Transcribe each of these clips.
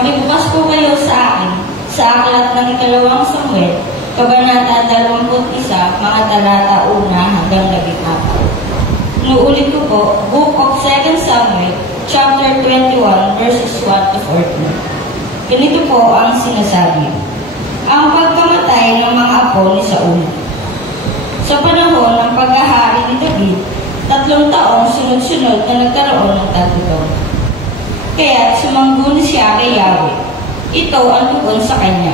Makibukas po kayo sa akin sa aklat ng ikalawang Samuel, Kabanata 21, mga talata 1 hanggang 14. Nuulit ko po, Book of 2 Samuel, chapter 21, verses 1 to 14. Ganito po ang sinasabi. Ang pagkamatay ng mga apo ni Saul. Sa panahon ng paghahari ni David, 3 taong sunod-sunod na nagkaroon ng tagutong. Kaya sumangguni siya kay Yahweh. Ito ang tugon sa kanya.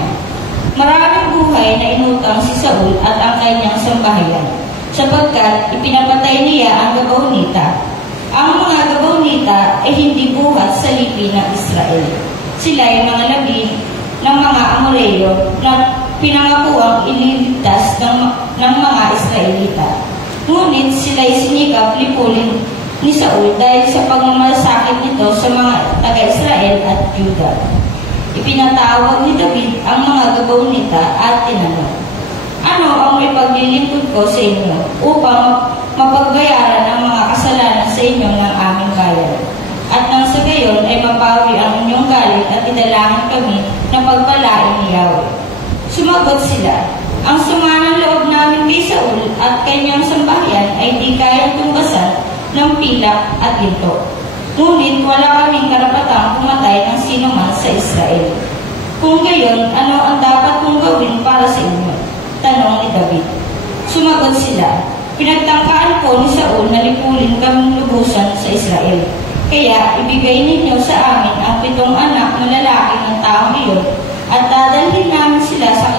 Maraming buhay na inutang si Saul at ang kanyang sambahayan, sapagkat ipinapatay niya ang Gabaonita. Ang mga Gabaonita ay hindi buhat sa lipi ng Israel. Sila ay mga labi ng mga Amoreo na pinangakuang ililigtas ng mga Israelita. Ngunit sila'y sinikap lipulin ni Saul dahil sa pagmamalasakit nito sa mga taga-Israel at Juda. Ipinatawag ni David ang mga Gabaonita at tinanong, ano ang may paglilingkod ko sa inyo upang mapagbayaran ang mga kasalanan sa inyo ng aming bayan? At nang sa gayon ay mapawi ang inyong galit at idalangin kami na pagpalain ni Yahweh. Sumagot sila, ang sama ng loob namin kay Saul at kanyang sambahayan ay di kayang tumbasan ng pilak at ginto. Ngunit wala kaming karapatang pumatay ng sino man sa Israel. Kung gayon, ano ang dapat kong gawin para sa inyo? Tanong ni David. Sumagot sila, pinagtangkaan ko ni Saul na lipulin kaming lubusan sa Israel. Kaya ibigay ninyo sa amin ang 7 anak na lalaki ng taong iyon at dadalhin namin sila sa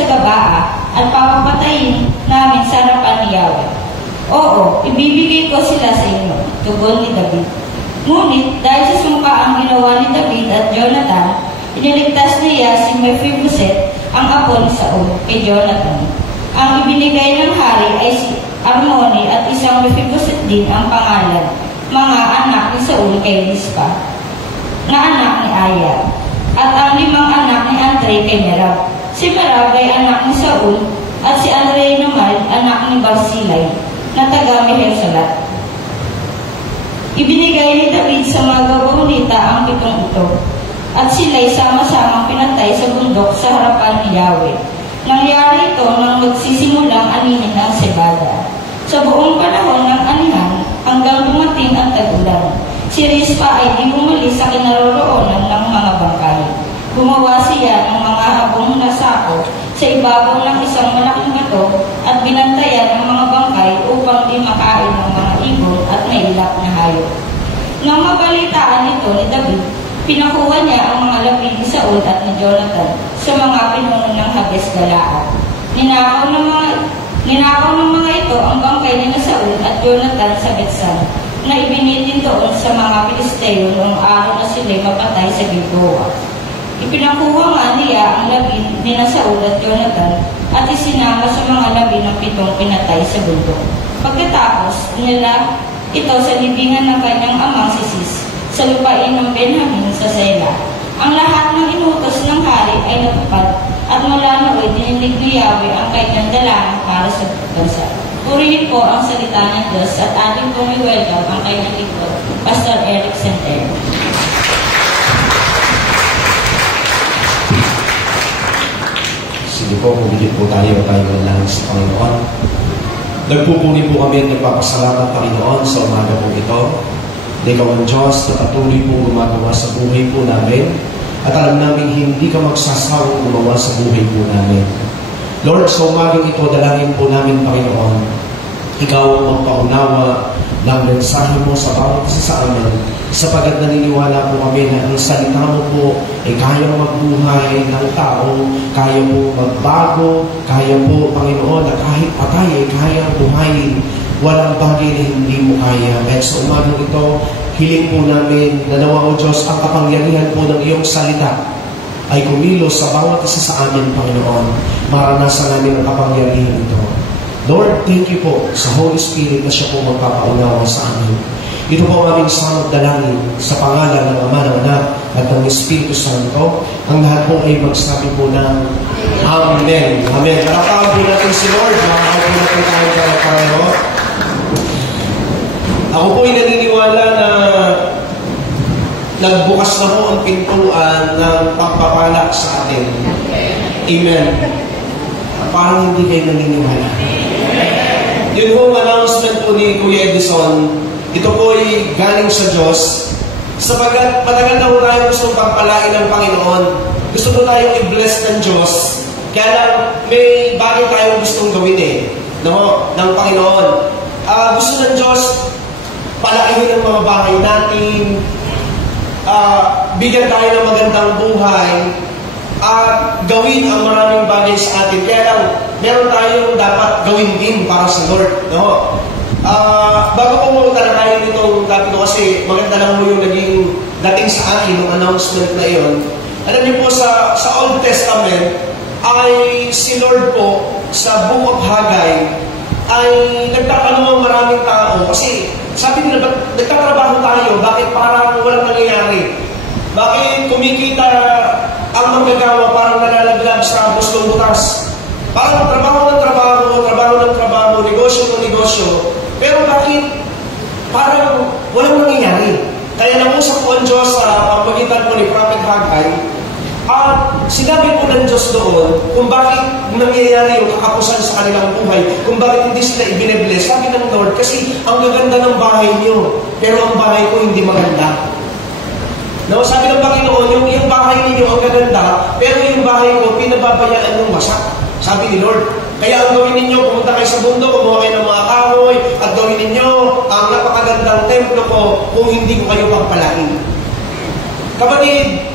Gabaa at papapatayin namin sa harapan ni Yahweh. Oo, ibibigay ko sila sa inyo, tugon ni David. Ngunit dahil sa sumpa ang ginawa ni David at Jonathan, iniligtas niya si Mephibosheth, ang apo ni Saul, kay Jonathan. Ang ibinigay ng hari ay si Armoni at isang Mephibosheth din ang pangalan, mga anak ni Saul kay Rispa, na anak ni Aya, at ang 5 anak ni Andre kay Merab. Si Merab ay anak ni Saul at si Andre naman anak ni Barzillai, na taga Mehesalat. Ibinigay ni David sa mga Gabaonita ang 7 ito, at sila'y sama-samang pinatay sa bundok sa harapan ni Yahweh. Nangyari ito nang magsisimulang aninin ang sebada. Sa buong panahon ng anihan, hanggang dumating ang tag-ulan, si Rispa ay di umalis sa kinaroroonan ng mga bangkay. Gumawa siya ng mga habong na sako sa ibabaw ng isang malaking bato at binantayan ang mga bangkay upang di makain ng mga ibon at mailap na hayop. Nang mabalitaan ito ni David, pinakuha niya ang mga labi ni Saul at ni Jonathan sa mga pinuno ng Habes Galaad. Ninakaw ng mga ito ang bangkay ni Saul at Jonathan sa Betsan, na ibinitin doon sa mga Pilisteo noong araw na sila'y mapatay sa Gilboa. Ipinakuha nga niya ang labi ni Saul at Jonathan at isinama sa mga labi ng 7 pinatay sa bundok. Pagkatapos nila ito sa libingan ng kanyang amang si Cis sa lupain ng Benjamin sa Sela. Ang lahat ng inutos ng hari ay natupad at mula nooy dinilig ni Yahweh ang kanyang dalangin para sa bansa. Purihin po ang salita ng Diyos at ating pong i-welcome ang kanyang lingkod, Pastor Eric Senter. Sige po, bumigit po tayo lang sa Panginoon. Nagpupuri po kami at nagpapasalamat, Panginoon, sa umaga po ito. Ikaw ang Diyos na patuloy po gumagawa sa buhay po namin at alam namin hindi ka magsasawang gumawa sa buhay po namin. Lord, sa umagang ito, dalangin po namin, Panginoon, ikaw ang magpaunawa ng mensahe mo sa bawat isa sa amin, sapagat naniniwala po kami na ang salita mo po ay kayang magbuhay ng tao, kaya po magbago, kaya po, Panginoon, na kahit patay ay kayang buhayin. Walang bagay na hindi mo kaya. At sa umagang ito, hiling po namin na nawa, O Diyos, ang kapangyarihan po ng iyong salita ay kumilos sa bawat isa sa amin, Panginoon. Maranasan namin ang kapangyarihan ito. Lord, thank you po sa Holy Spirit na siya po magpapaunawa sa amin. Ito po ang aming samot dalangin sa pangalan ng Ama, ng Anak, at ng Espiritu Santo. Ang lahat po ay magsabi po ng Amen. Amen. Maratawag po natin si Lord. Maratawag po natin tayo. Ako po ay naniniwala na nagbukas na po ang pintuan ng pagpapala sa atin. Amen. Parang hindi kayo naniniwala. Yun po ang announcement po ni Kuya Edison. Ito po ay galing sa Diyos. Sapagat matagal na po tayo gusto pagpalain ng Panginoon. Gusto po tayong i-bless ng Diyos. Kaya lang, may bagay tayong gustong gawin ng Panginoon. Gusto ng Diyos, palakihin ang mga bahay natin, bigyan tayo ng magandang buhay, at gawin ang maraming bagay sa atin. Kaya lang, meron tayong dapat gawin din para sa Lord. Bago po pumunta na tayo nitong topic ko, kasi maganda lang mo yung naging dating sa akin, yung announcement na iyon. Alam niyo po, sa Old Testament, ay si Lord po, sa Book of Haggai, ay nagtatanong ang maraming tao. Kasi sabi nila, nagtatrabaho tayo, bakit parang walang nangyayari? Bakit kumikita ang manggagawa parang nalalaglag sa gustong butas? Parang trabaho ng trabaho, negosyo ng negosyo. Pero bakit parang walang nangyayari? Kaya nangusap po ang Diyos sa pamagitan po ni Prophet Haggai, at sinabi po ng Diyos doon kung bakit nangyayari yung kakapusan sa kanilang buhay, kung bakit hindi sila ibine-bless. Sabi ng Lord, kasi ang gaganda ng bahay niyo, pero ang bahay ko hindi maganda. No, sabi ng Panginoon, yung bahay niyo ang gaganda, pero yung bahay ko pinababayaan ng wasak. Sabi ni Lord, kaya ang gawin ninyo, pumunta kayo sa mundo, kumuha kayo ng mga kahoy, at gawin ninyo ang napakagandang templo ko kung hindi ko kayo pagpalain. Kapatid,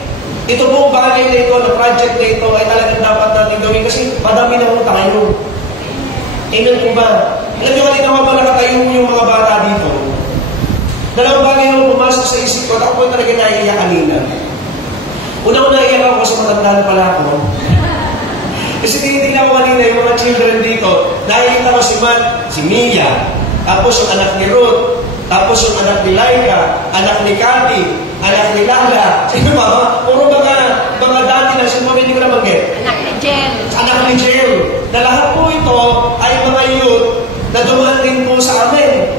ito pong bagay na ito, na project na ito, ay talagang dapat natin gawin kasi madami na po tayo. Amen po ba? Alam nyo, kanina ko ba nakatayo yung mga bata dito? Dalawang bagay na pumasok sa isip ko, ako po talaga naiiyak kanina. Una-una naiiyak ako sa matandaan pala ako. Kasi tinitingnan ko kanina yung mga children dito, nakikita ko si Matt, si Mia, tapos yung anak ni Ruth, tapos yung anak ni Laika, anak ni Cathy, anak ni Lala. Sino ba? Puro mga dati na, sino ba hindi ko nabanggit? Anak ni Jen. Anak ni Jen. Na lahat po ito ay mga youth na dumaan din po sa amin.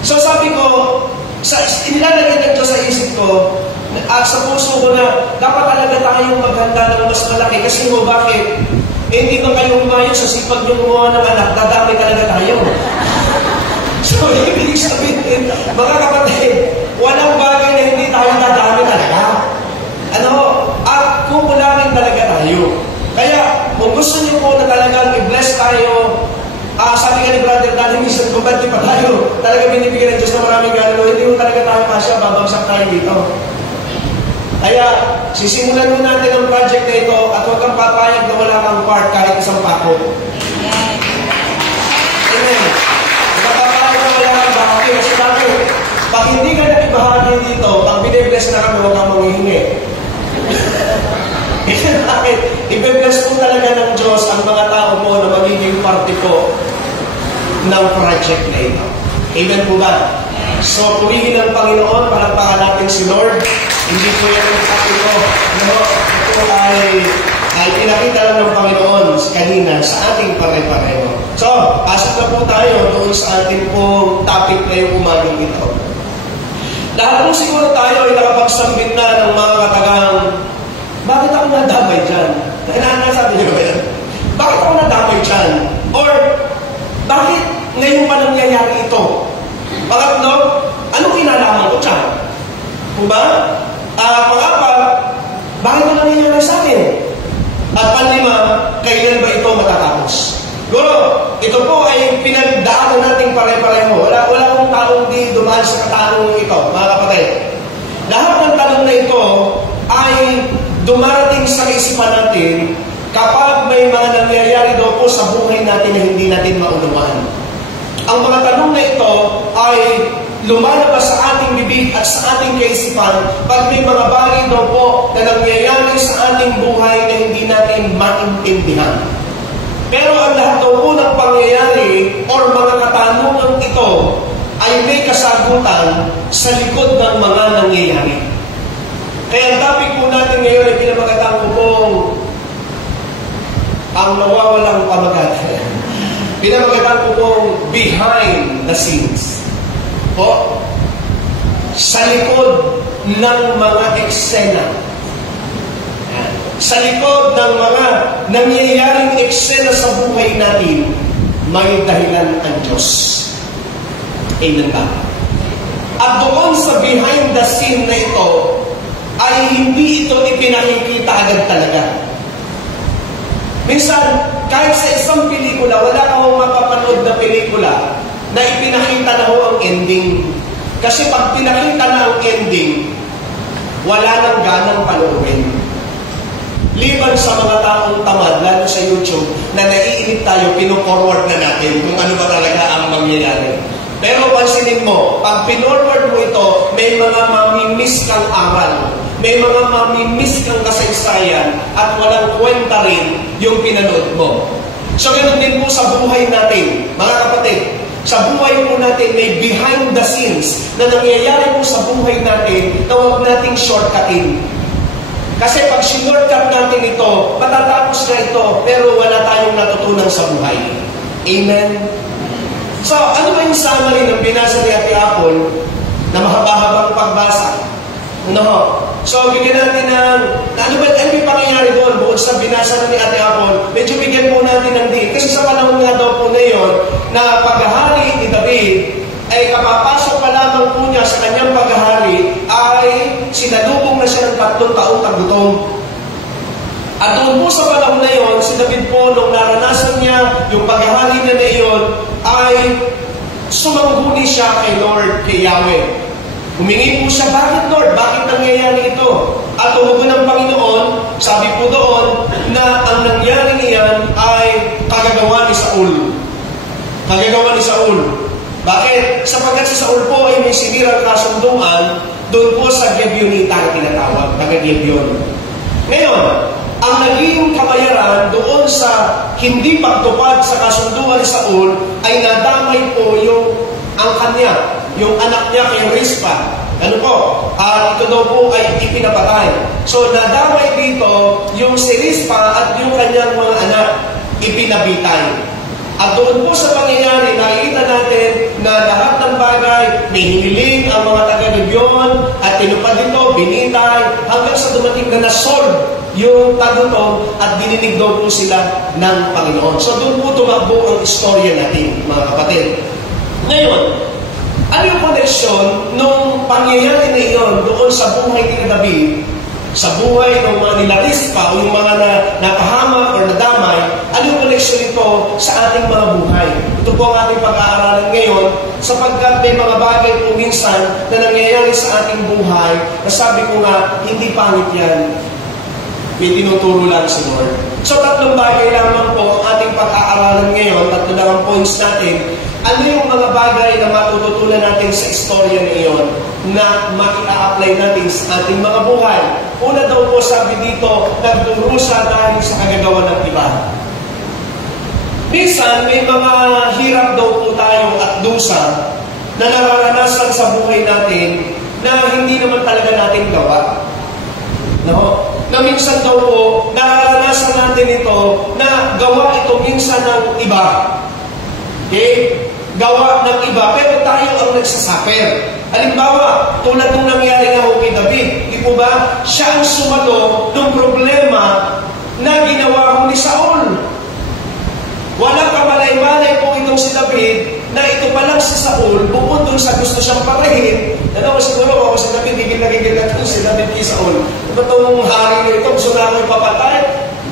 So sabi ko, inilalagay nito sa isip ko, at sa puso ko na dapat talaga tayong maghanda ng mas malaki. Kasi mo, bakit? Hindi ba kayo umayo sa sipag yung gumawa ng anak, dadami talaga tayo. So, ibig sabihin, mga kapatid, walang bagay na hindi tayo dadami talaga. At kukulangin talaga tayo. Kaya, kung gusto niyo po na talagang i-bless tayo, sabi nga ni Brother Danny, minsan kumbati pa tayo, talaga binibigyan ng Diyos na maraming gano'n, hindi mo talaga tayo pasya, babagsak tayo dito. Kaya, sisimulan mo natin ang project na ito at huwag kang papayag na wala kang part kahit isang pako. Amen. Kasi natin, pag hindi ka nakibahagi dito, pag binibless na kami, huwag kang manghihingi. Bakit? Ibe-bless po talaga ng Diyos ang mga tao po na magiging parte po ng project na ito. Amen po ba? So, purihin ng Panginoon, palagpakan natin si Lord. Hindi po yan ang sabi ko. Ito ay pinakita lang ng Panginoon kanina sa ating pare-pareho. So, pasok na po tayo doon sa ating pong topic ngayong umagang ito. Lahat po siguro tayo ay nakapagsambit na ng mga katagang, bakit ako nadamay dyan? Nasabi niyo ba yan? Bakit ako nadamay dyan? Or, bakit ngayon pa nangyayari ito? Pangatlo, anong kinalaman ko dyan? Diba? Pang-apat, bakit ito nangyayari sa akin? At panlima, kailan ba ito matatapos? Guro, ito po ay pinagdaanan nating pare-pareho. Wala kong taong di dumaan sa katanong ito, mga kapatid. Lahat ng tanong na ito ay dumarating sa isipan natin kapag may mga nangyayari daw po sa buhay natin na hindi natin maunawaan. Ang mga tanong na ito ay lumalabas sa ating bibig at sa ating kaisipan pag may mga bagay daw po na nangyayari sa ating buhay na hindi natin maintindihan. Pero ang lahat daw po ng pangyayari or mga katanungan ito ay may kasagutan sa likod ng mga nangyayari. Kaya ang topic po natin ngayon ay pinamagatan ko pong ang nawawalang pamagatan. Pinamagatan ko pong behind the scenes. O, sa likod ng mga eksena. Yan. Sa likod ng mga nangyayaring eksena sa buhay natin, may dahilan ang Diyos. Amen ba? At doon sa behind the scene na ito, ay hindi ito ipinakikita agad talaga. Minsan, kahit sa isang pelikula, wala kang mapapanood na pelikula na ipinakita na ho ang ending. Kasi pag pinakita na ang ending, wala nang ganang panoorin. Liban sa mga taong tamad, lalo sa YouTube, na naiinip tayo, pino-forward na natin kung ano ba talaga ang mangyayari. Pero pansinin mo, pag pinorward mo ito, may mga mamimiss kang aral, may mga mamimiss kang kasaysayan, at walang kwenta rin yung pinanood mo. So, ganoon din po sa buhay natin, mga kapatid. Sa buhay po natin, may behind the scenes na nangyayari po sa buhay natin na huwag nating shortcutin. Kasi pag shortcut natin ito, matatapos na ito, pero wala tayong natutunan sa buhay. Amen? So, ano ba yung summary ng binasa ni Ate Apple na mahaba-habang pagbasa? No. So, bigyan natin ng, ano yung pangyayari doon? Bukod sa binasa na ni Ate Apple, medyo bigyan po natin ng din. Kasi sa panahon nga daw po na yun, na paghahari ni David, ay kapapasok pa lamang po niya sa kanyang paghahari, ay sinalubong na siya ng 3 taong tagutom. At doon po sa panahon na yun, si David po, nung naranasan niya yung paghahari na iyon, ay sumangguni siya kay Lord, kay Yahweh. Humingi po siya, bakit Lord? Bakit nangyayari ito? At tumugon ng Panginoon, sabi po doon, na ang nangyari niyan ay kagagawa ni Saul. Kagagawa ni Saul. Bakit? Sapagkat si Saul po ay may sinirang kasunduan doon po sa Gibeonita na tinatawag, taga-Gibeon. Ngayon, ang naging kabayaran doon sa hindi pagtupad sa kasunduan ni Saul ay nadamay po ang kanya, yung anak niya kay Rizpa. Ano po? Ito daw po ay ipinapatay. So, nadamay dito yung si Rizpa at yung kanyang mga anak ipinabitay. At doon po sa pangyayari, nakikita natin na lahat ng bagay, may hiniling ang mga taga-Gibeon at tinupad ito, binitay, hanggang sa dumating na na-solve yung tagutom at dininig daw po sila ng Panginoon. So doon po tumakbo ang istorya natin, mga kapatid. Ngayon, ano yung connection nung pangyayari na iyon doon sa buhay ni David, sa buhay ng mga nilatispa o yung mga napahamak o nadamay, ano yung connection nito sa ating mga buhay? Ito po ang ating pag-aaralan ngayon sapagkat may mga bagay po minsan na nangyayari sa ating buhay na sabi ko nga, hindi pangit yan. May tinuturo lang si Lord. So, 3 bagay lamang po ang ating pag-aaralan ngayon, 3 lang ang points natin. Ano yung mga bagay na matututunan natin sa istorya na iyon na ma-apply natin sa ating mga buhay? Una daw po sabi dito, nagdurusa dahil sa kagagawa ng iba. Minsan, may mga hirap daw po tayo at dusa na nararanasan sa buhay natin na hindi naman talaga natin gawa. No? Na minsan daw po, nararanasan natin ito na gawa ito minsan ng iba. Okay? Gawa ng iba, pero tayo ang nagsasaper. Halimbawa, tulad nung nangyari nga kay David, di po ba, siya ang sumalo ng problema na ginawa ko ni Saul. Walang kamalay-malay po itong si David na ito pa lang si Saul, bukod dun sa gusto siyang parahin. Ano, siguro ako si David, higil na ito si David kay Saul. Diba itong hari na ito, gusto na ako ipapatay?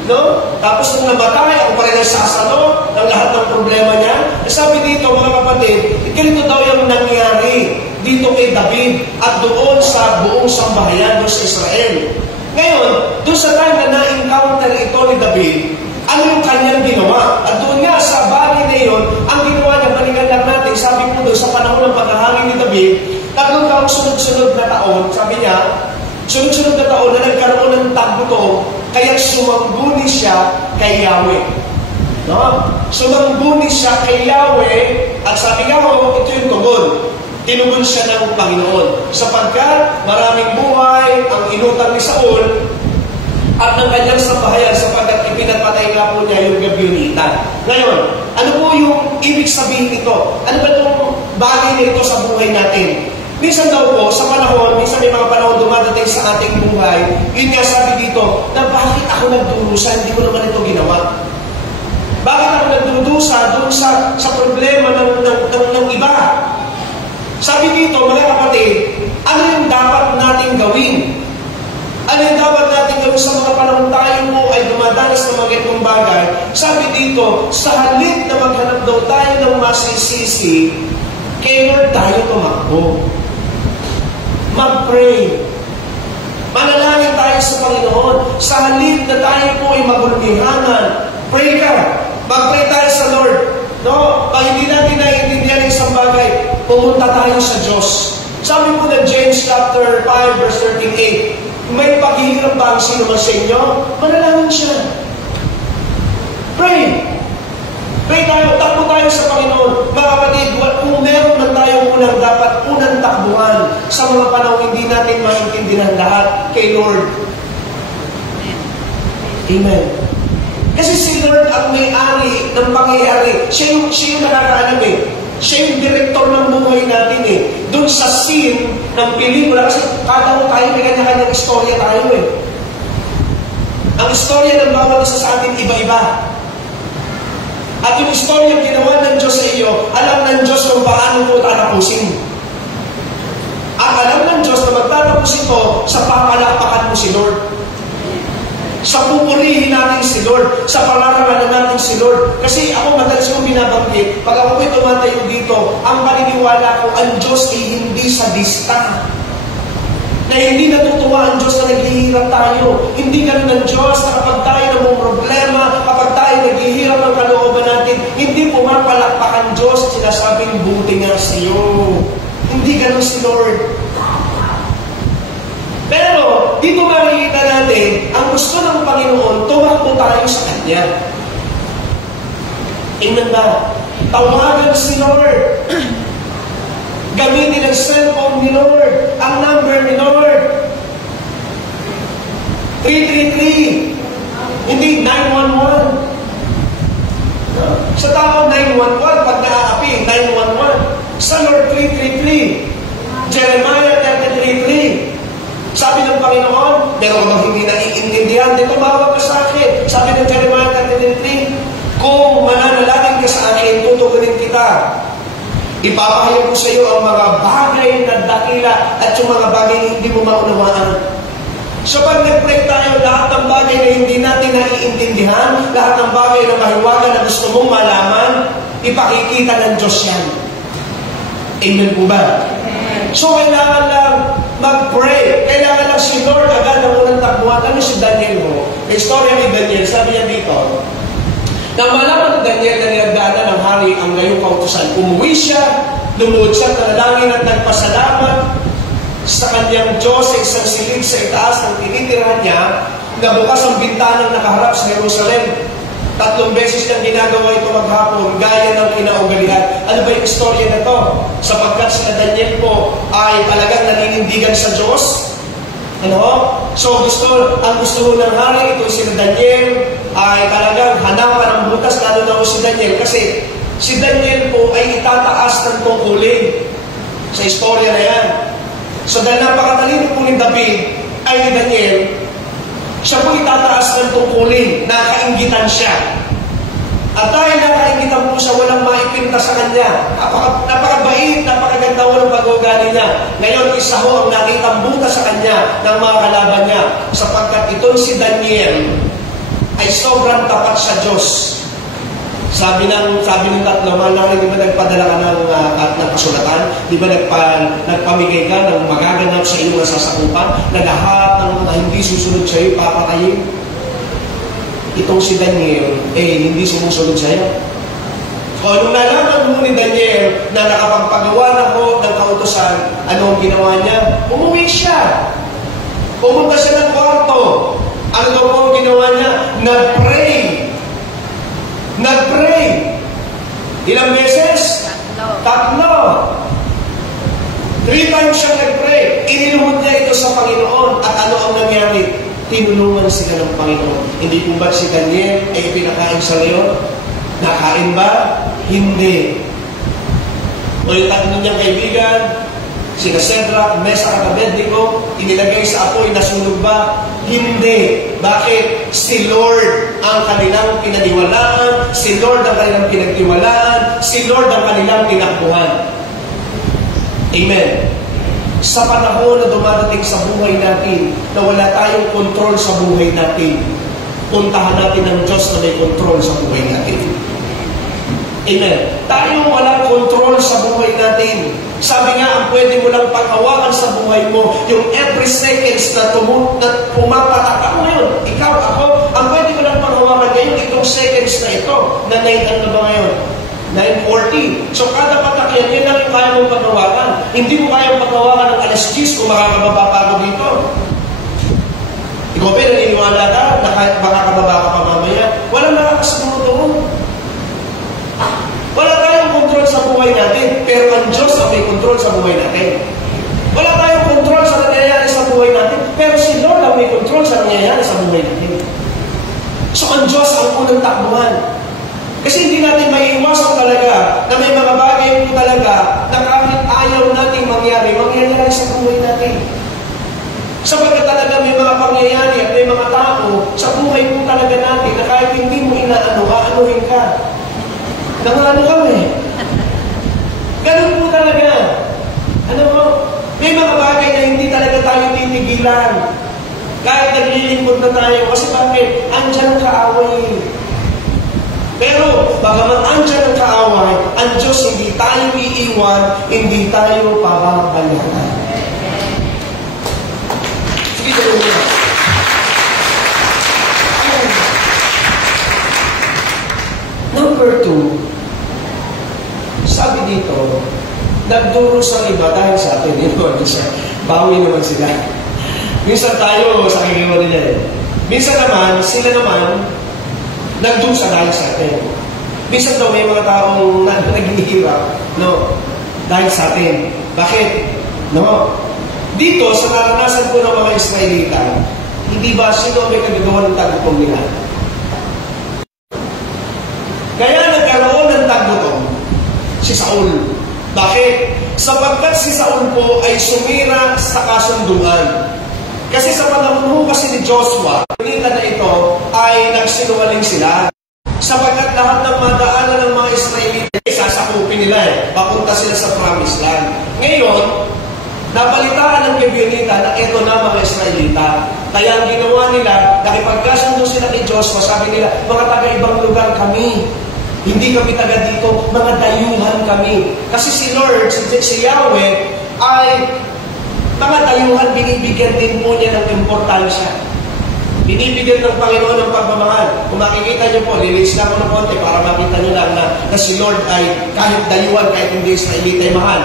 No? Tapos nung namatay, ako pa rin ang sasalo ng lahat ng problema niya. Sabi dito, mga kapatid, ganito daw yung nangyari dito kay David at doon sa buong sambahayan doon sa Israel. Ngayon, doon sa time na na-encounter ito ni David, ano yung kanyang ginawa? At doon nga sa bagay na yun, ang ginawa niya, balikan lang natin, sabi po doon sa panahon ng paghahari ni David, 3 taong sunod-sunod na taon, sabi niya, sunod-sunod na taon na nagkaroon ng tagutom, kaya sumangguni siya kay Yahweh. No? Sumangguni siya kay Yahweh, at sabi nga ho, ito yung tugon. Tinugon siya ng Panginoon. Sapagkat maraming buhay ang inutang ni Saul at ng kanyang sambahayan sapagkat ipinapatay nga po niya yung Gibeonita. Ngayon, ano po yung ibig sabihin nito? Ano ba itong bagay na ito sa buhay natin? Minsan daw po, sa panahon, minsan may mga panahon dumadating sa ating buhay, yun nga sabi dito, na bakit ako nagdurusa, hindi ko naman ito ginawa. Bakit ako nagdurusa doon sa problema ng iba? Sabi dito, mga kapatid, ano yung dapat natin gawin? Ano yung dapat natin gawin sa mga panahon tayo mo ay dumadanas ng mga ganitong bagay? Sabi dito, sa halip na maghanap daw tayo ng masisisi, kay Lord tayo tumakbo. Mag-pray. Manalangin tayo sa Panginoon. Sa halip na tayo po ay magulungihanan, pray ka. Mag-pray tayo sa Lord. No? Pag hindi natin naiintindihan ng isang bagay, pumunta tayo sa Diyos. Sabi po ng James chapter 5 verse 13-8, may paghihirap ba ang sino man sa inyo? Manalangin siya. Pray. Pray tayo, takbo tayo sa Panginoon. Mga kapatid, kung meron man tayong unang takbuhan sa mga panahon hindi natin maintindihan lahat kay Lord. Amen. Kasi si Lord ang may-ari ng pangyayari. Siya yung nakakaalam eh. Siya yung direktor ng buhay natin eh. Doon sa scene ng pelikula, kasi kada tayo may kanya-kanyang istorya tayo eh. Ang istorya ng bawat isa sa atin iba-iba. At yung istorya ginawa ng Diyos sa iyo, alam ng Diyos kung paano mo tatapusin. At alam ng Diyos na magtatapos ito sa papalakpakan mo si Lord. Sa pupurihin natin si Lord, sa pangarangalan natin si Lord. Kasi ako madalas kong binabanggit, pag ako ko'y tumatayo dito, ang paniniwala ko, ang Diyos ay hindi sadista. Na hindi natutuwa ang Diyos na naghihirap tayo. Hindi ganun ang Diyos na kapag tayo na mong problema, kapag tayo naghihirap ng kalooban natin, hindi pumapalakpak ang Diyos at sinasabing buti nga sa iyo. Hindi ganun si Lord. Pero, dito makikita natin, ang gusto ng Panginoon, tumakbo tayo sa Kanya. Amen ba? Tawagan si Lord. Gamitin ang cellphone ni Lord, ang number ni Lord. 333, hindi 911. Sa tao 911, pag naaapi, 911. Sa Lord 333. Jeremiah 33:3. Sabi ng Panginoon, meron ka bang hindi naiintindihan? Dito mawag ka sa akin. Sabi ng Jeremiah 33, kung mananalangin ka sa akin, tutugunin kita. Ipapahayag ko sa iyo ang mga bagay na dakila at yung mga bagay na hindi mo maunawaan. So pag nag-pray tayo, lahat ng bagay na hindi natin naiintindihan, lahat ng bagay na mahiwaga na gusto mong malaman, ipakikita ng Diyos yan. Amen po ba? So kailangan lang mag-pray. Kailangan lang si Lord agad ang unang takbuhan. Ano si Daniel mo? May istorya ni Daniel, sabi niya dito, nang malaman ng Daniel na nilagdaanan ng hari ang ngayong kautusan, umuwi siya, lumuhod siya, nanalangin at nagpasalamat sa kanyang Diyos sa isang silid sa itaas ng tinitirahan niya, nabukas ang bintanang nakaharap sa Jerusalem. 3 beses niyang ginagawa ito maghapon, gaya ng kinaugalian. Ano ba yung istorya na to? Sapagkat si Daniel po ay talagang naninindigan sa Diyos. Ano? So ang gusto ng hari, ito si Daniel, ay talagang hanapan ng butas, lalo na si Daniel. Kasi si Daniel po ay itataas ng tungkulin sa istorya na yan. So dahil napakatalino po ni David, ay ni Daniel, siya po itataas ng tungkulin, nakainggitan siya. At dahil nakaingitan po siya, walang maipinta sa kanya. Napakabait, napakaganda walang pag-ugali niya. Ngayon, isa ho ang nakitang butas sa kanya ng mga kalaban niya. Sapagkat itong si Daniel ay sobrang tapat sa Diyos. Sabi ng tatlo, manang, di ba nagpadala ka ng kasulatan? Di ba nagpamigay ka ng magaganap sa iyong nasasakupan? Na lahat ng mga hindi susunod sa iyo, papatayin? Itong si Daniel, hindi sumusunod sa iyo. So, nung nalaman mo ni Daniel na nakapagpagawa na ho ng kautusan, ano ang ginawa niya? Umuwi siya. Pumunta siya ng kwarto. Ano daw po ang ginawa niya? Nag-pray. Nag-pray. Ilang beses? 3. 3 times siya nag-pray. Iniluhod niya ito sa Panginoon. At ano ang nangyari? Tinulungan sila ng Panginoon. Hindi po ba si Daniel ay pinakain sa leon? Nakain ba? Hindi. O yung tatlo niyang kaibigan, Sina Shadrach, Meshach at Abednego, inilagay sa apoy, nasunog ba? Hindi. Bakit? Si Lord ang kanilang pinaniwalaan, si Lord ang kanilang pinagtiwalaan, si Lord ang kanilang tinakbuhan. Amen. Sa panahon na dumadating sa buhay natin, na wala tayong kontrol sa buhay natin, puntahan natin ang Diyos na may kontrol sa buhay natin. Amen. Tayo walang kontrol sa buhay natin. Sabi nga, ang pwede mo lang panghawakan sa buhay mo, yung every seconds na pumapatak ako ngayon, ikaw, ako, ang pwede mo lang panghawakan ngayon, itong seconds na ito, na 9, ano ba ngayon? 9:40. So kada patak yan lang yung kaya mong panghawakan. Hindi mo kaya panghawakan ng alas 10 kung makakababa pa ako dito. Ikaw ba, naniniwala ka na kahit makakababa ka pa mamaya, walang nakakasiguro doon. Wala tayong kontrol sa buhay natin, pero ang Diyos ang may kontrol sa buhay natin. Wala tayong kontrol sa nangyayari sa buhay natin, pero si Lord ang may kontrol sa nangyayari sa buhay natin. So ang Diyos ang unang takbuhan. Kasi hindi natin maiiwasan talaga na may mga bagay po talaga na kahit ayaw natin mangyari sa buhay natin. Sapagkat talaga may mga pangyayari at may mga tao sa buhay po talaga natin na kahit hindi mo inaano, aanuhin ka. Nangano kami. Ganun po talaga. Ano mo? May mga bagay na hindi talaga tayo titigilan. Kahit naglilingkod na tayo. Kasi bakit? Andyan ang kaaway. Pero, bagaman andyan ang kaaway, ang Diyos hindi tayo iiwan, hindi tayo pababayaan. Sige, gawin mo. Number 2, sabi dito, nagduros ang iba dahil sa atin. Bawi naman sila. Minsan tayo, sa kikiwa nila minsan naman, sila naman, nagdusa dahil sa atin. Minsan daw may mga taong naghihirap, no? Dahil sa atin. Bakit? No? Dito, sa naranasan ko ng mga Israelita, hindi ba sino may kagagawa ng tagutom nila? Kaya nagkaroon ng tagutom si Saul. Bakit? Sapagkat si Saul po ay sumira sa kasunduan. Kasi sa panahon mo kasi ni Joshua, pinita na ito ay nagsinungaling sila. Sapagkat lahat ng madaanan ng mga Israelita, sasakupin nila papunta sila sa Promised Land. Ngayon, napalitaan ng Gibeonita na ito na mga Israelita. Kaya ang ginawa nila, nakipagkasundo sila kay Joshua, sabi nila, mga taga-ibang lugar kami. Hindi kami taga dito, mga dayuhan kami. Kasi si Lord, si Yahweh, ay mga dayuhan, binibigyan din po niya ng importansya. Binibigyan ng Panginoon ng pagmamahal. Kung makikita niyo po, release lang ko ng konti para makita niyo lang na si Lord ay kahit dayuhan, kahit hindi Israelita ay mahal.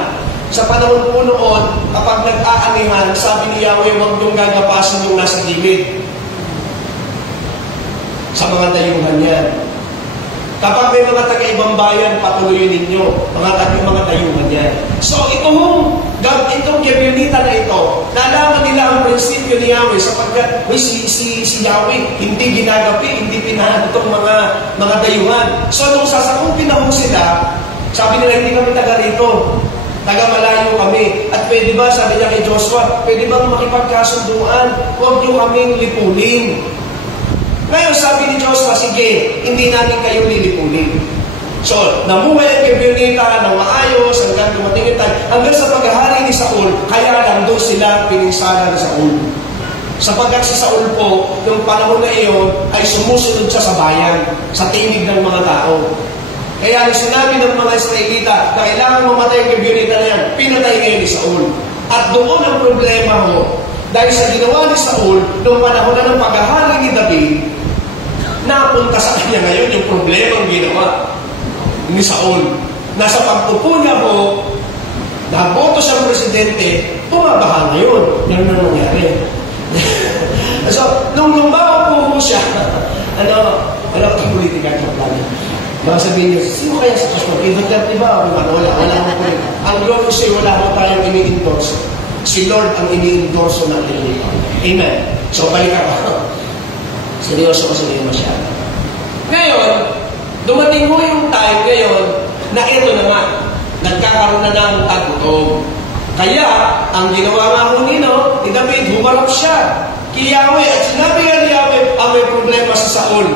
Sa panahon po noon, kapag nag-aanihan, sabi ni Yahweh, huwag niyong gagapasin yung nasa gilid. Sa mga dayuhan yan. Kapag may mga taga-ibang bayan, patuloyin ninyo. Mga dayuhan yan. So, itong Gibeonita na ito, nalaman nila ang prinsipyo ni Yahweh sapagkat si Yahweh hindi ginagapi, hindi pinahan itong mga dayuhan. So, nung sasakupin na ho sila, sabi nila, hindi kami taga rito. Taga-malayo kami. At pwede ba, sabi niya kay Joshua, pwede ba makipagkasunduan? Huwag niyo kaming lipulin. Ngayon, sabi ni Joshua, sige, hindi natin kayo lilipunin. So, namuhay ang Gibeonita ng maayos, hanggang dumating yung time, hanggang sa paghahari ni Saul, kaya lang doon sila pininsala ni Saul. Sapagkat si Saul po, yung panahon na iyon, ay sumusunod siya sa bayan, sa tinig ng mga tao. Kaya sinabi ng mga Israelita na kailangan mamatay ang Gibeonita na yan, pinatay ngayon ni Saul. At doon ang problema ho, dahil sa ginawa ni Saul, noong panahon na ng paghahari ni David, napunta sa kanya ngayon yung problema ang ginawa ni Saul. Nasa pagtupo niya ho, naboto siyang presidente, pumabaha ngayon. Yan na nangyari. So, nung lumaw po siya, ang politika ng plano. Baka sabihin niyo, sino kaya sa pastor? Duterte ba? Wala mo po rin. Ang glorious ay wala ko tayong ini-endorse. Si Lord ang ini-endorse natin. Amen. So, balik ako. Seryoso kasi ngayon masyado. Ngayon, dumating mo yung time ngayon na ito naman, nagkakaroon na ng tagutom. Kaya, ang ginawa nga ho ni David, humarap siya kay Yahweh at sinabi nga ni Yahweh ang may problema sa Saul.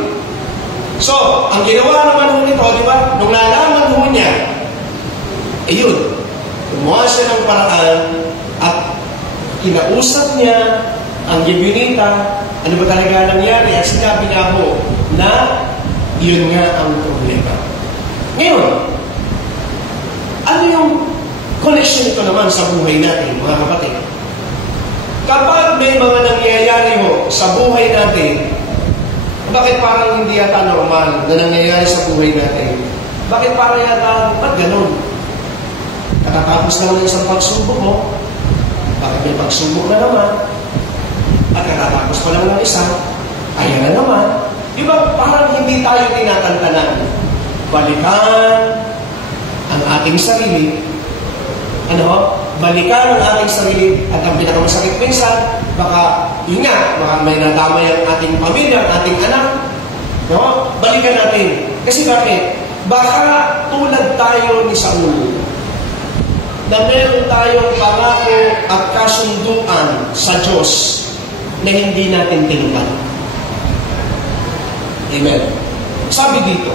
So, ang ginawa naman ho nito, di ba? Nung nalaman ho niya, ayun, gumawa siya ng paraan at kinausap niya ang Gibeonita, ano ba talaga nangyari? At sinabi nga ho na yun nga ang problema. Ngayon, ano yung connection ito naman sa buhay natin, mga kapatid? Kapag may mga nangyayari ho sa buhay natin, bakit parang hindi yata normal na nangyayari sa buhay natin? Bakit parang yata, ba't ganun? Katatapos lang ng isang pagsubok mo, bakit may pagsubok na naman? At katatapos pa lang ng isa, ayan na naman. Di ba parang hindi tayo tinatantanan? Balikan ang ating sarili. Balikan ang ating sarili at ang pinakamasakit minsan, baka, yun nga, baka may nadamay ang ating pamilya, ang ating anak. Balikan natin. Kasi bakit? Baka tulad tayo ni Saul, na meron tayong pangako at kasunduan sa Diyos na hindi natin tinupad. Amen. Sabi dito,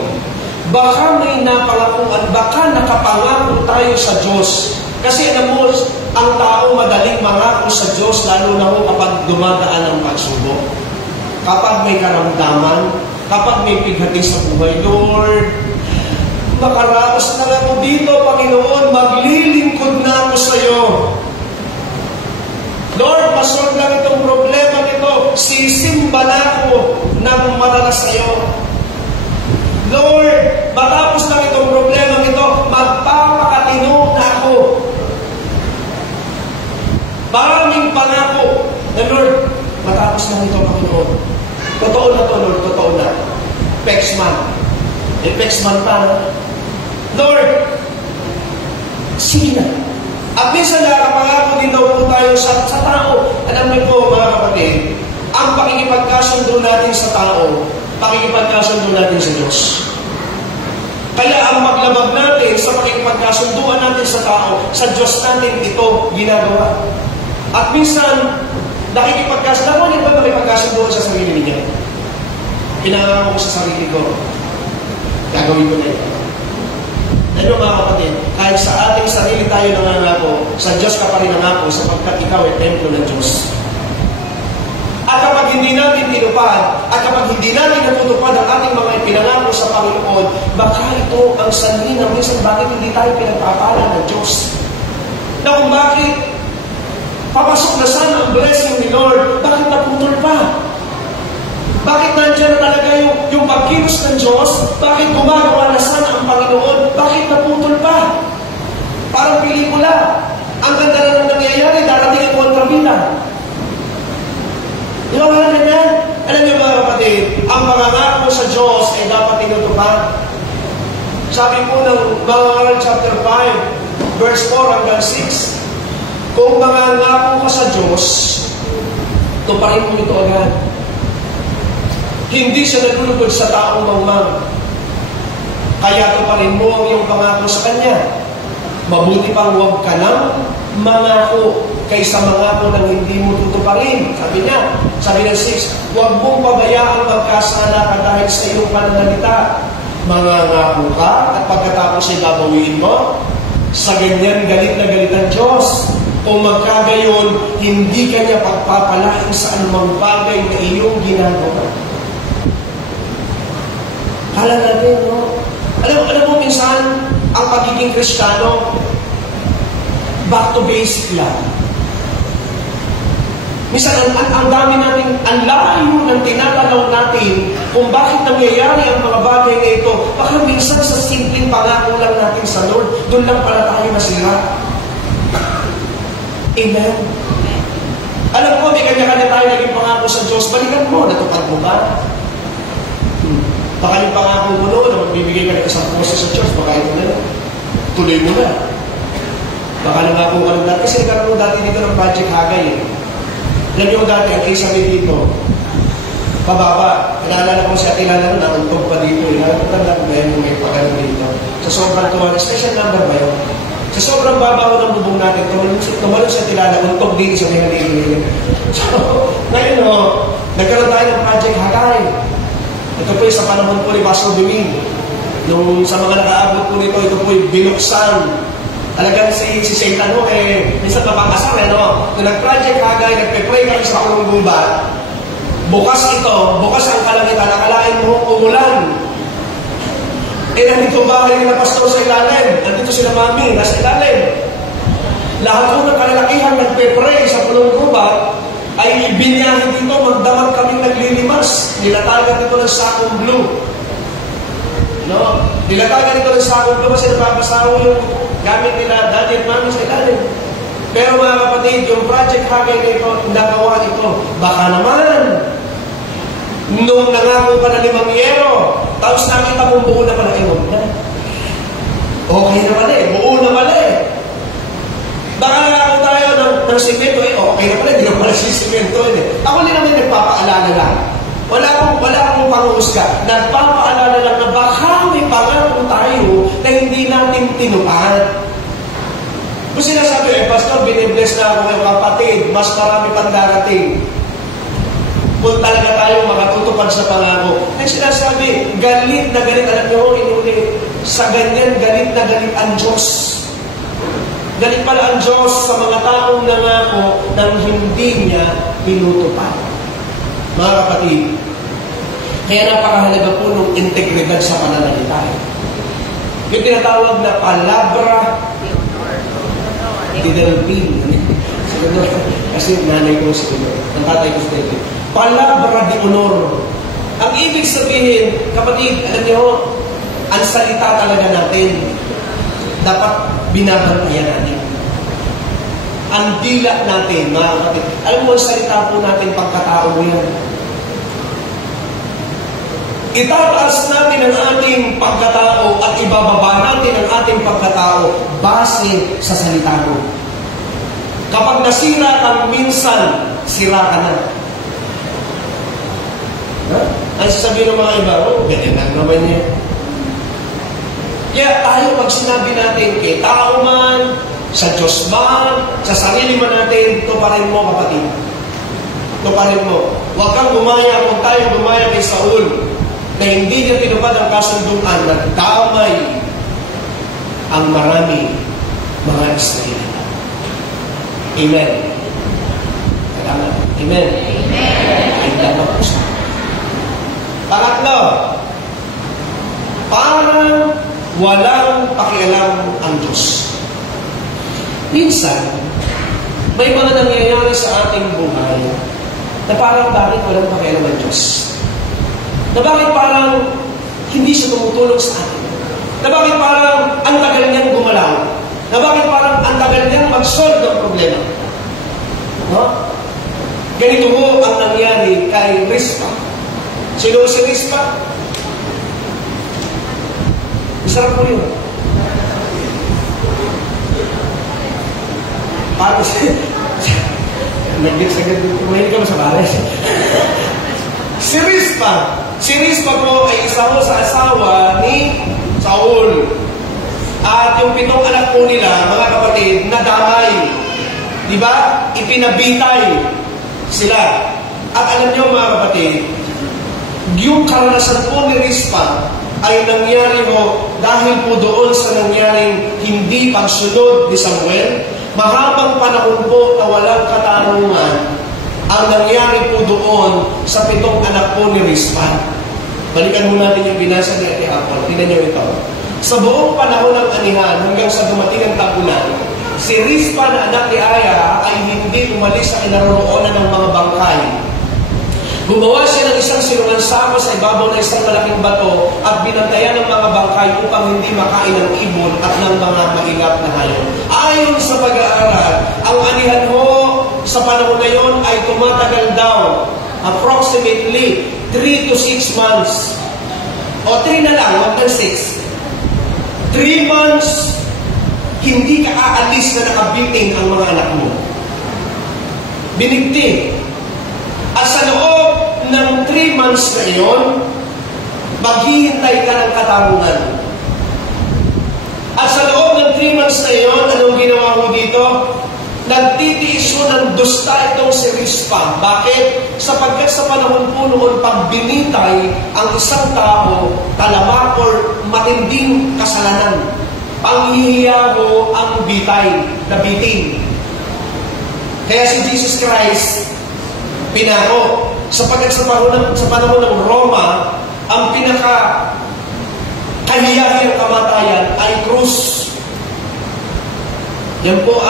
baka may napangakuan, baka nakapangako tayo sa Diyos. Kasi alam mo, ang tao madaling mangako sa Diyos, lalo na ho kapag dumadaan ang pagsubok. Kapag may karamdaman, kapag may pighati sa buhay, Lord, makaraos na ako dito, Panginoon, maglilingkod na ako sa iyo. Lord, masolve lang itong problema nito, sisimba na ako ng madalas sa iyo. Lord, matapos lang itong problema nito, magpapakatino na ako. Maraming pangako na, Lord, matapos lang ito, Panginoon. Totoo na to, Lord, totoo na. Pexman. Pexman pa. Lord, sige na. At minsan nakapangako din daw po tayo sa tao. Alam niyo po, mga kapatid, ang pakikipagkasundo natin sa tao, pakikipagkasundo natin sa Diyos. Kaya ang maglabag natin sa pakikipagkasunduan natin sa tao, sa Diyos natin ito ginagawa. At minsan, nakikipagkasundo, hindi ba makipagkasunduan sa sarili niya? Pinangako ko sa sarili ko, gagawin ko na ito. Ano mga kapatid, kahit sa ating sarili tayo nangangako, sa Diyos ka pa rin nangako sapagkat ikaw ay templo ng Diyos. At kapag hindi natin tinupad, at kapag hindi natin natutupad ang ating mga ipinangako sa Panginoon, baka ito ang sanhi na minsan bakit hindi tayo pinagpapala ng Diyos. Na kung bakit papasok na sana ang blessing ni Lord, bakit naputol pa? Bakit nandiyan na talaga yung pagkilos ng Diyos? Bakit gumagawa na sana ang Panginoon? Bakit naputol pa? Parang pelikula. Ang ganda na nang nangyayari, darating ang kontrabida. Di ba mga ganyan? Alam niyo mga kapatid, ang pangangako sa Diyos ay dapat tinutupad. Sabi po ng Mga chapter 5, verse 4 hanggang 6, kung mangangako ka sa Diyos, tuparin mo ito agad. Hindi siya nagulugod sa taong mangmang. Kaya tuparin mo ang iyong pangako sa Kanya. Mabuti pang huwag ka nang mangako kaysa mangako nang hindi mo tutuparin. Sabi niya, sabi ng 6, huwag mong pabayaang magkasala ka dahil sa iyong pananalita. Mangangako ka at pagkatapos ay babawiin mo. Sa ganyan, galit na galit ang Diyos. Kung magkagayon, hindi ka niya pagpapalain sa anumang bagay na iyong ginagawa. Kala natin, no? Alam mo, minsan, ang pagiging Kristiyano, back to basic lang. Minsan, ang dami natin, ang layo ng tinatanaw natin kung bakit nangyayari ang mga bagay na ito. Baka minsan sa simpleng pangako lang natin sa Lord, doon lang pala tayo nasira. Amen. Alam ko, may kanya-kanya tayo naging pangako sa Diyos. Balikan mo, natupad mo ba? Baka yung pangako mo noon na magbibigay ka ng isang posto sa church, baka ito na lang. Tuloy mo na. Baka nangako ka ng dati. Kasi nagkaroon dati dito ng Project Hagay. Alam nyo dati, ang isang dito, pababa. Kinaalala ko siya, kilala na, natuntog pa dito. Nakatutanda ko ba yun may pagano dito. Sa sobrang tuwan, special number ba yun? Sa sobrang babaw ng bubong natin, tumalon sa tilala, untog din sa may halili. So, ngayon nagkaroon tayo ng Project Hagay. Ito po sa panahon po ni Pastor Biming. Nung sa mga nakaabot po nito, ito po binuksan. Talagang si Satan minsan napakasar Nung nag-Project Hagay, nagpe-pray kami sa kulong gumba. Bukas ang kalangitan, nakalain mo umulan. Nandito ba kayo na pastor sa ilalim? Nandito sila mami, nasa ilalim. Lahat po ng kalalakihan nagpe-pray sa pulong gubat ay ibinyahin dito, magdamag kaming naglilimas. Nilatagan dito ng sakong blue. Nilatagan dito ng sakong blue kasi napapasawa yung gamit nila, daddy at mami sa ilalim. Pero mga kapatid, yung Project Hagay na ito, nagawa ito. Baka naman, nung nangako ka na 5 yero, tapos nakita mong buo na pala, okay na pala buo na pala Baka nangako tayo ng simento, okay na pala, hindi na pala si simento Ako din naman nagpapaalala lang. Wala akong panghusga. Nagpapaalala lang na baka may pangako tayo na hindi natin tinupad. Kung sinasabi, Pastor, binibless na ako ng kapatid, mas marami pang darating. Kung talaga tayo makatutupad sa pangako. Ay sinasabi, galit na galit. Alam niyo, inulit. Sa ganyan, galit na galit ang Diyos. Galit pala ang Diyos sa mga taong nangako nang hindi niya pinutupad. Mga kapatid, kaya napakahalaga po ng integridad sa pananalita. Yung tinatawag na palabra di Delpin. Kasi nanay ko si Honor. Ang tatay ko si Delpin. Palabra de honor. Ang ibig sabihin, kapatid, alam niyo, ang salita talaga natin, dapat binabantayan natin. Ang dila natin, mga kapatid. Alam mo, ang salita po natin, pagkatao mo yan. Itataas natin ang ating pagkatao at ibababa natin ang ating pagkatao base sa salita mo. Kapag nasira kang minsan, sira ka na. Ang sasabihin ng mga iba, ganyan lang naman niya. Kaya tayo pag sinabi natin kay tao man, sa Diyos man, sa sarili man natin, tuparin mo kapatid. Tuparin mo. Huwag kang gumaya kung tayo gumaya kay Saul na hindi niya tinupad ang kasunduan na damay ang marami mga Israelita. Amen. Salamat. Amen. Ay dapat po siya. Pangatlo, parang walang pakialam ang Diyos. Minsan, may mga nangyayari sa ating buhay na parang bakit walang pakialam ang Diyos. Na bakit parang hindi siya tumutulong sa atin. Na bakit parang ang tagal niyang gumalaw. Na bakit parang ang tagal niyang mag-solve ng problema. No? Ganito mo ang nangyari kay Rispa. Sino si Rispa? Masarap po yun. Paano siya? Nag-git-sagad. Mahilig ka mo sa bares. Si Rispa. Si Rispa po ay isa mo sa asawa ni Saul. At yung 7 anak po nila, mga kapatid, nadamay. Diba? Ipinabitay sila. At alam niyo mga kapatid, yung karanasan po ni Rispa ay nangyari mo dahil po doon sa nangyaring hindi pagsunod ni Samuel. Mahabang panahon po na walang katarungan ang nangyari po doon sa 7 anak po ni Rispa. Balikan mo natin yung binasa ni Apple. Tingnan niyo ito. Sa buong panahon ng anihan hanggang sa dumating ang tagulan, si Rispa na anak ni Aya ay hindi umalis sa kinaroroonan ng mga bangkay. Gumawa siya ng isang sinumansama sa ibabaw ng isang malaking bato at binantayan ng mga bangkay upang hindi makain ng ibon at ng mga mailap na hayop. Ayon sa pag-aaral, ang anihan ho sa panahon na yon ay tumatagal daw approximately 3 to 6 months. O 3 na lang, 1 than 6. 3 months, hindi ka aalis na nakabiting ang mga anak mo. Binigti. At sa loob ng 3 months na iyon, maghihintay ka ng katarungan. At sa loob ng 3 months na iyon, anong ginawa mo dito? Nagtitiis mo ng dusta itong si Rispa. Bakit? Sapagkat sa panahon po noon, pag binitay ang isang tao, talamak or matinding kasalanan, panghihiya mo ang bitay na biting. Kaya si Jesus Christ, pinako. Sapagkat sa panahon ng Roma, ang pinaka-kahiyahiyang kamatayan ay krus. Yan po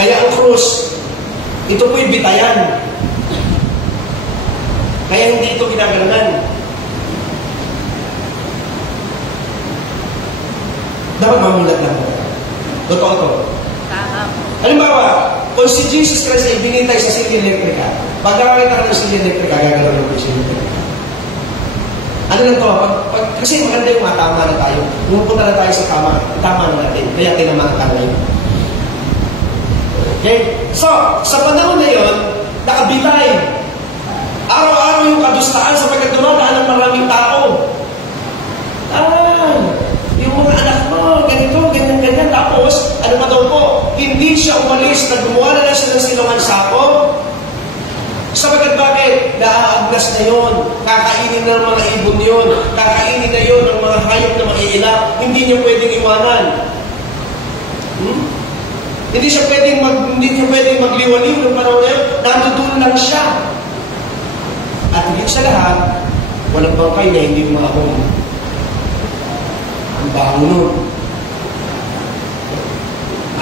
kaya ang krus, ito po'y bitayan. Kaya hindi ito ginagalangan. Dapat mamulat lang po. Totoo ito. Halimbawa, kung si Jesus Christ ay binitay sa silya elektrika, pag nakakita ka ng silya elektrika, gagalaw ng silya elektrika. Ano lang ito? Kasi maganda yung tama na tayo. Pumupunta na tayo sa tama na natin. Kaya tinamaan tayo. Okay? So, sa panahon na yun, nakabitay. Araw-araw yung kadustaan sapagkat dumadaan ng maraming tao. Yung mga anak mo, ganito, ganyan. Tapos, ano pa daw po? Hindi siya umalis na gumawa na siya ng silungan sako. Sapagkat bakit? Naaagnas na yun. Kakainin na ng mga ibon yun. Kakainin na yun ng mga hayop na maiilap. Hindi niya pwedeng iwanan. Hindi siya pwedeng magliwaliw ng panahon na yun. Nandoon lang siya. At higit sa lahat, walang bangkay na hindi umahon. Ang baho nun.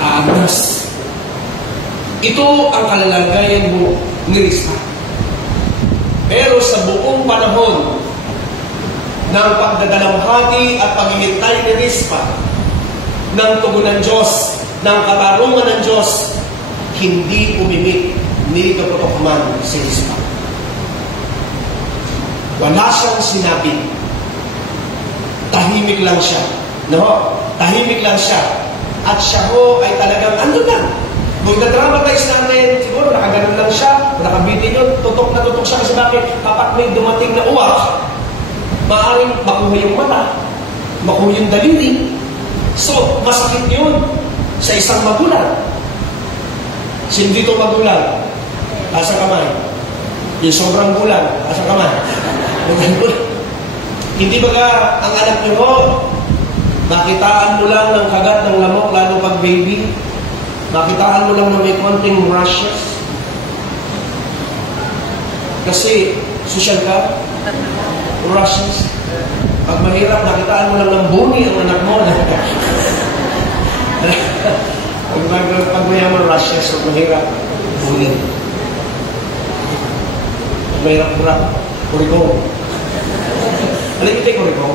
Aagnas. Ito ang kalalagayan mo ni Rispa. Pero sa buong panahon ng pagdadalamhati at paghihintay ni Rispa ng tugon ng Diyos, ng katarungan ng Diyos, hindi umimik ni Kapotokman si Rispa. Wala siyang sinabi. Tahimik lang siya. No? Tahimik lang siya. At siya ho ay talagang ando lang. Kung na-dramatize natin, siguro nakaganon lang siya, nakabitin yun, tutok na tutok siya. Kasi bakit? Kapag may dumating na uwak, maaaring makuha yung mata, makuha yung daliri. So, masakit yun sa isang magulang. Sino dito magulang? Asa kamay. Yung sobrang gulang, asa kamay. Hindi baga ang anak niyo ho, makitaan mo lang ng kagat ng lamok, lalo pag baby. Makitaan mo lang na may konting rashes. Kasi, social ka, rashes. Pag mahirap, nakitaan mo lang ng buni ang anak mo. Pag mayaman rashes, pag mahirap, buni. Pag mahirap kurap, kuriko. Alam niyo tayo kuriko?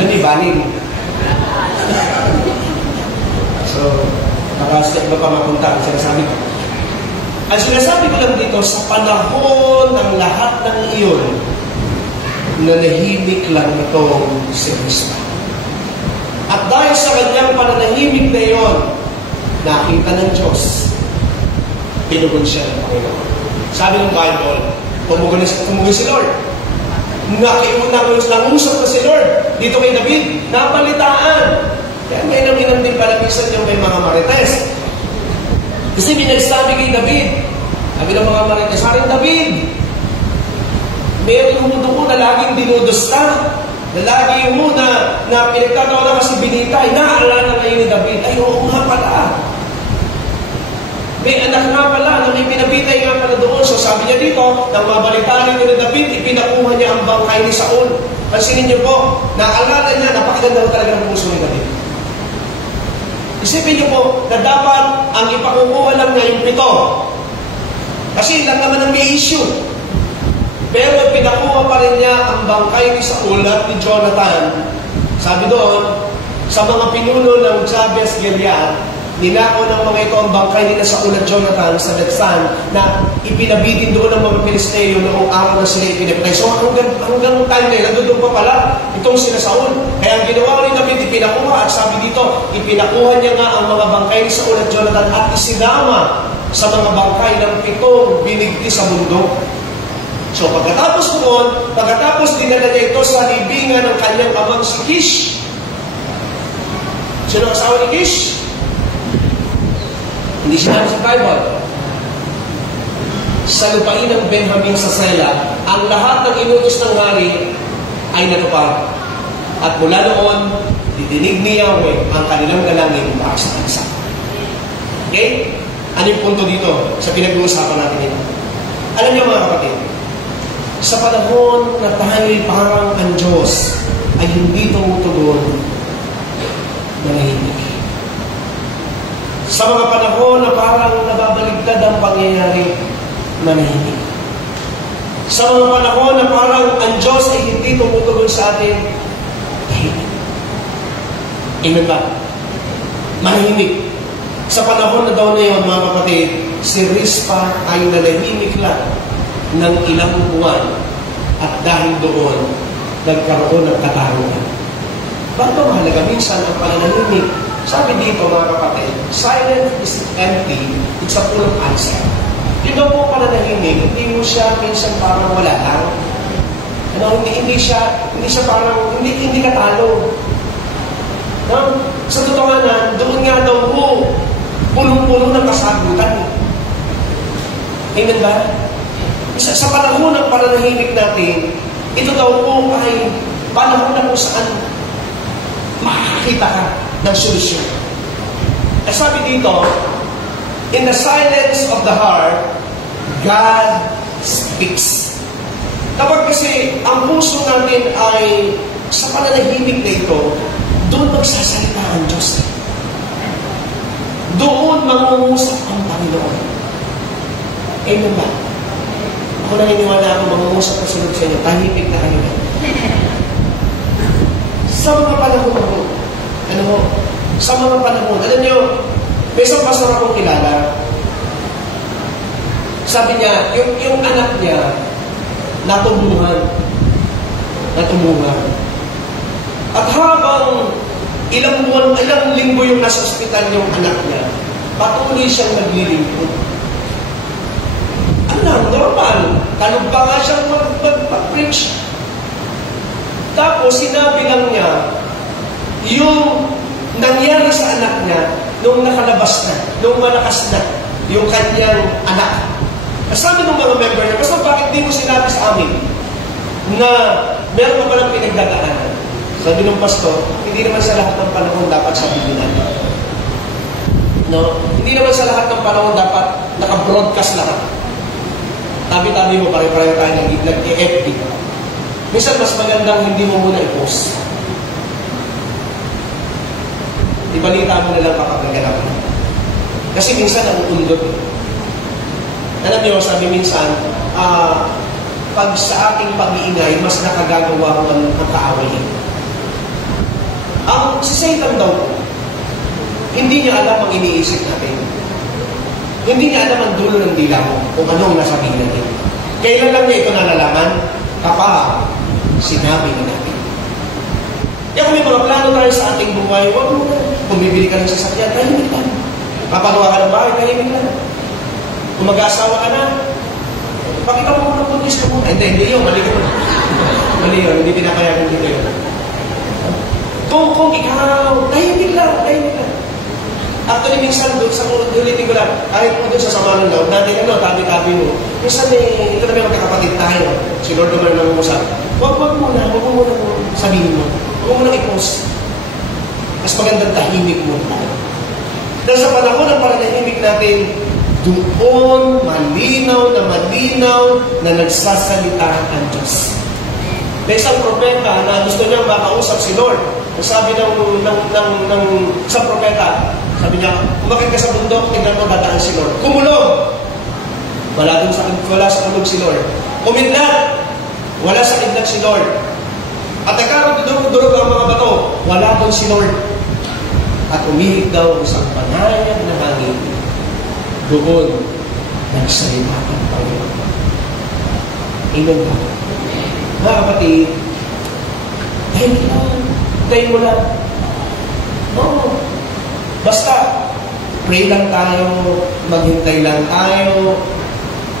Alam niyo, banin. So, nakastep ba pa mapunta ang sinasabi ko? Ang sinasabi ko lang dito, sa panahon ng lahat ng iyon, nanahimik lang itong si Rispa. At dahil sa kanyang pananahimik na iyon, nakita ng Diyos, pinugon siya ng Panginoon. Sabi ng Bible, tumugon si Lord. Nangusap na si Lord dito kay David, napalitaan. Kaya may naminang din pala minsan yung may mga marites. Kasi binagsabi kay David, sabi ng mga marites, Haring David, meron mo doon na laging dinudusta, na lagi mo na pinagtatawa na kasi binitay, naalala ngayon ni David, ay oo nga pala. May anak nga pala na may pinabitay nga pala doon. So sabi niya dito, nang mabalitaan niyo ni David, ipinakuha niya ang bangkay ni Saul. Pansinin niyo po, naalala niya, napakaganda talaga ng puso ni David. Isipin niyo po, na dapat ang ipakukuha lang niya yung 7. Kasi lang naman ang may issue. Pero pinakuha pa rin niya ang bangkay ni Saul at ni Jonathan. Sabi doon, sa mga pinuno ng Jabez Gilead, ninako ng mga ito ang bangkay nila Saul at Jonathan sa Betsan na ipinabitin doon ng mga Pilisteo noong araw na sila ipinapatay. So hanggang time na yun, nandun pa pala itong sila Saul. Kaya ang ginawa ni David, ipinakuha at sabi dito, ipinakuha niya nga ang mga bangkay ni Saul at Jonathan at isinama sa mga bangkay ng 7 binigti sa mundo. So pagkatapos dinala niya ito sa libingan ng kanyang amang si Kish. Sino ang asawa ni Kish? Hindi sinabi sa Bible. Sa lupain ng Benjamin sa Sela, ang lahat ng inutos ng hari ay natupad. At mula noon, didinig ni Yahweh ang kanilang dalangin para sa kansa. Okay? Ano yung punto dito sa pinag-uusapan natin ito? Alam niyo mga kapatid, sa panahon na tayo parang ang Diyos ay hindi tumutugon, manahimik. Sa mga panahon na parang nababaligtad ang pangyayari, manahimik. Sa mga panahon na parang ang Diyos ay hindi tumutugon sa atin, tahimik. Amen ba? Manahimik. Sa panahon na daw na yun, mga kapatid, si Rizpa ay nanahimik lang ng ilang buwan at dahil doon, nagkaroon ng katarungan. Bakit ba mahalaga? Minsan ang pananahimik, sabi dito mga kapatid, silent is empty, it's a full of answer. Yun daw po pananahimik, hindi mo siya minsan parang wala lang. Hindi siya parang, hindi ka talo. No? Sa totohanan, doon nga daw po, punong-puno ng kasagutan. Amen ba? Sa panahon ng pananahimik natin, ito daw po ay panahon na kung saan makakita ka ng solusyon. At sabi dito, in the silence of the heart, God speaks. Kapag kasi ang puso natin ay sa pananahimik na ito, doon magsasalita ang Diyos. Doon mangungusap ang Panginoon. Amen ba? Ako naniniwala ako mangungusap na sunod sa inyo, tahimik na kayo. Sa mga panahon, sa mga panahon, alam niyo, may isang pastor akong kilala. Sabi niya, yung anak niya, natumuhan. At habang ilang linggo yung nasa ospital yung anak niya, patuloy siyang naglilingkod. Normal. Talog pa nga siyang mag-preach. Tapos, sinabi lang niya, yung nangyari sa anak niya, nung nakalabas na, nung malakas na, yung kanyang anak. Sabi ng mga member niya, basta bakit di mo sinabi sa amin na meron ka palang pinagdadaanan? Sabi ng pastor, hindi naman sa lahat ng panahon dapat sabihin natin. No? Hindi naman sa lahat ng panahon dapat naka-broadcast lahat. Tabi-tabi mo, pare-pareho tayo nag-e-FB. Minsan mas magandang hindi mo muna i-post. Ibalita mo na lang kapag naganap. Kasi minsan ang undot. Alam niyo, sabi minsan, pag sa aking pag-iingay, mas nakagagawa ko ang kaaway. Ang si Satan daw, hindi niya alam ang iniisip natin. Hindi niya alam ang dulo ng dila mo kung anong nasabihin natin. Kailan lang niya ito nalalaman? Kapag sinabi na natin. Kaya kung may mga plano tayo sa ating buhay, huwag mo na. Kung bibili ka ng sasakyan, tahimik lang. Papagawa ka ng bahay, tahimik lang. Kung mag-aasawa ka na, pakita mo muna kung gusto mo. Hindi yun, mali yun. Mali yun, hindi pinapayagan dito yun. Kung ikaw, tahimik lang. Actually, minsan doon sa ulitin ko lang, kahit po doon sa sama ng loob, natin tabi-tabi mo. Minsan ito na may magkakapatid tayo. Si Lord naman nang umusap. Huwag mo muna sabihin mo. Huwag mo muna i-post. Mas magandang tahimik mo. Dahil sa panahon ng pananahimik natin, doon malinaw na nagsasalita ang Diyos. May isang propeta na gusto niyang makausap si Lord. Sabi ng isang propeta, sabi niya, umakit ka sa bundok, tignan mo dadaan si Lord. Kumulog! Wala sa kulog si Lord. Kumidlat! Wala sa kidlat si Lord. At nagkaroon durog ang mga bato, wala doon si Lord. At umihig daw isang panayag na hangin. Doon, nagsalita ang Panginoon. Amen ba? Mga kapatid, tayo mo lang. Oo. Basta, pray lang tayo, maghintay lang tayo,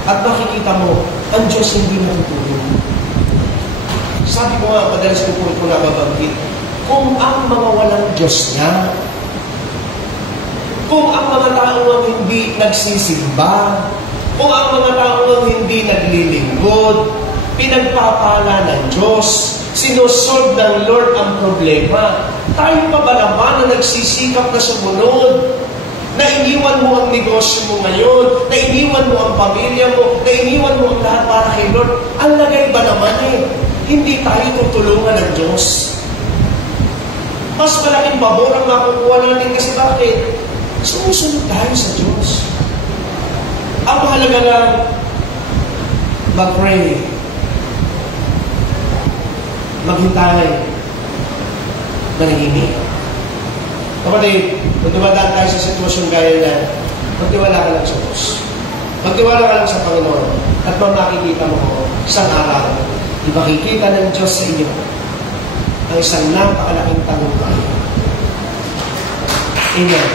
at makikita mo, ang Diyos hindi natutulog. Sabi ko nga, madalas ko po nababanggit, kung ang mga walang Diyos niya Kung ang mga tao ang hindi nagsisimba, kung ang mga tao ang hindi naglilingkod, pinagpapala ng Diyos, sinusolve ng Lord ang problema, tayo pa ba naman na nagsisikap na sumunod? Na iniwan mo ang negosyo mo ngayon, na iniwan mo ang pamilya mo, na iniwan mo ang lahat para kay Lord. Ang lagay ba naman hindi tayo tutulungan ng Diyos. Mas malaking pabor ang makukuha natin kasi bakit? Sumusunod tayo sa Diyos. Ang mahalaga lang, mag-pray, maghintay, manahimik. Kapatid, kung dumadaan tayo sa sitwasyon gaya yan, magtiwala ka lang sa Diyos. Magtiwala ka lang sa Panginoon at makikita mo ko isang araw, ipakikita ng Diyos sa inyo ang isang napakalaking tagumpay. Amen.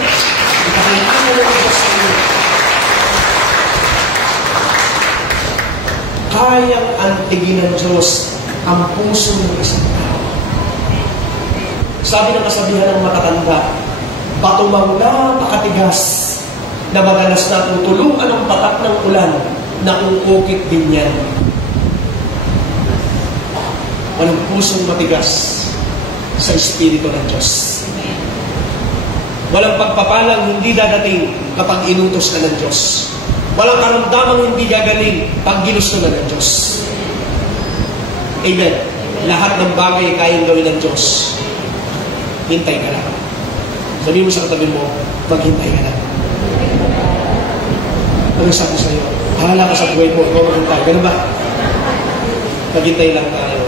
Ipakikita ng Diyos sa inyo. Kayang antigin ng Diyos ang puso ng isang tao. Sabi ng kasabihan ng matatanda, patumang napakatigas na madalas natutulungan ang patak ng ulan na ukukit din yan. Walang pusong matigas sa Espiritu ng Diyos. Walang pagpapalang hindi dadating kapag inutos ka ng Diyos. Walang karamdamang hindi gagaling pag ginusto na ng Diyos. Amen. Lahat ng bagay kayang gawin ng Diyos. Hintay ka lang. Sabihin mo sa katabi mo, maghintay ka lang. Ano sabi sa'yo? Hala ka sa buhay mo, ikaw maghintay. Ganun ba? Maghintay lang tayo.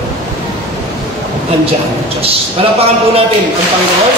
Andiyan ang Diyos. Palapakan po natin ang Panginoon.